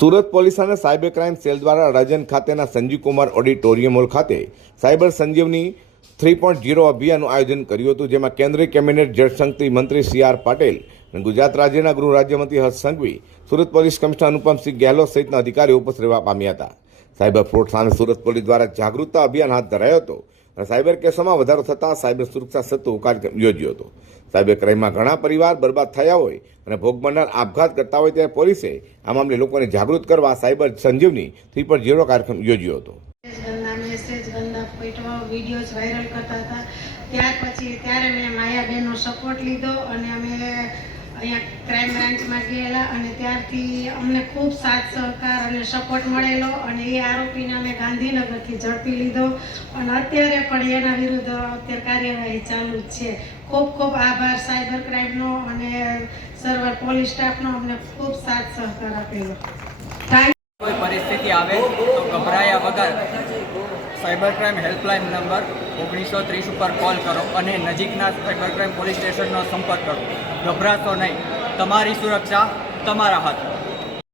Surat police અને cyber crime cell દ્વારા રાજન ખાતેના સંજીવ કુમાર ઓડિટોરિયમ હોલ ખાતે cyber Sanjeevani three point zero અભિયાનનું આયોજન કર્યું હતું, જેમાં કેન્દ્રીય કેબિનેટ જળશક્તિ મંત્રી સી આર પાટેલ અને ગુજરાત રાજ્યના ગૃહ રાજ્યમંત્રી હર્ષ સંઘવી, સુરત પોલીસ કમિશનર અનુપમસિંહ ગેહલોત સહિતના અધિકારીઓ ઉપસ્થિત રહેવા પામ્યા હતા. સાયબર ફ્રોડ સામે સુરત પોલીસ દ્વારા જાગૃતતા અભિયાન હાથ ધરાયો હતો. સાયબર કેસોમાં વધારો થતાં સાયબર સુરક્ષા સત્તુ કાર્યક્રમ યોજ્યો હતો. સાયબર ક્રાઇમમાં ઘણા પરિવાર બરબાદ થયા હોય અને ભોગ બનનાર આપઘાત કરતા હોય ત્યારે પોલીસે આ મામલે લોકોને જાગૃત કરવા સાયબર સંજીવની થ્રી પર ઝીરો કાર્યક્રમ યોજ્યો હતા. ત્યાર પછી ત્યારે મેં માયાબેનનો સપોર્ટ લીધો અને અમે અહીંયા ક્રાઇમ બ્રાન્ચમાં ગયેલા અને ત્યારથી અમને ખૂબ સાથ સહકાર અને સપોર્ટ મળેલો અને એ આરોપીને અમે ગાંધીનગરથી ઝડપી લીધો. અને અત્યારે પણ એના વિરુદ્ધ અત્યારે કાર્યવાહી ચાલુ જ છે. ખૂબ ખૂબ આભાર સાયબર ક્રાઇમનો અને સર્વર પોલીસ સ્ટાફનો અમને ખૂબ સાથ સહકાર આપેલો. કોઈ પરિસ્થિતિ આવે તો ગભરાયા વગર સાયબર ક્રાઇમ હેલ્પલાઇન નંબર ઓગણીસો ત્રીસ ઉપર કોલ કરો અને નજીકના સાયબર ક્રાઇમ પોલીસ સ્ટેશનનો સંપર્ક કરો. ગભરાશો નહીં. તમારી સુરક્ષા તમારા હાથમાં.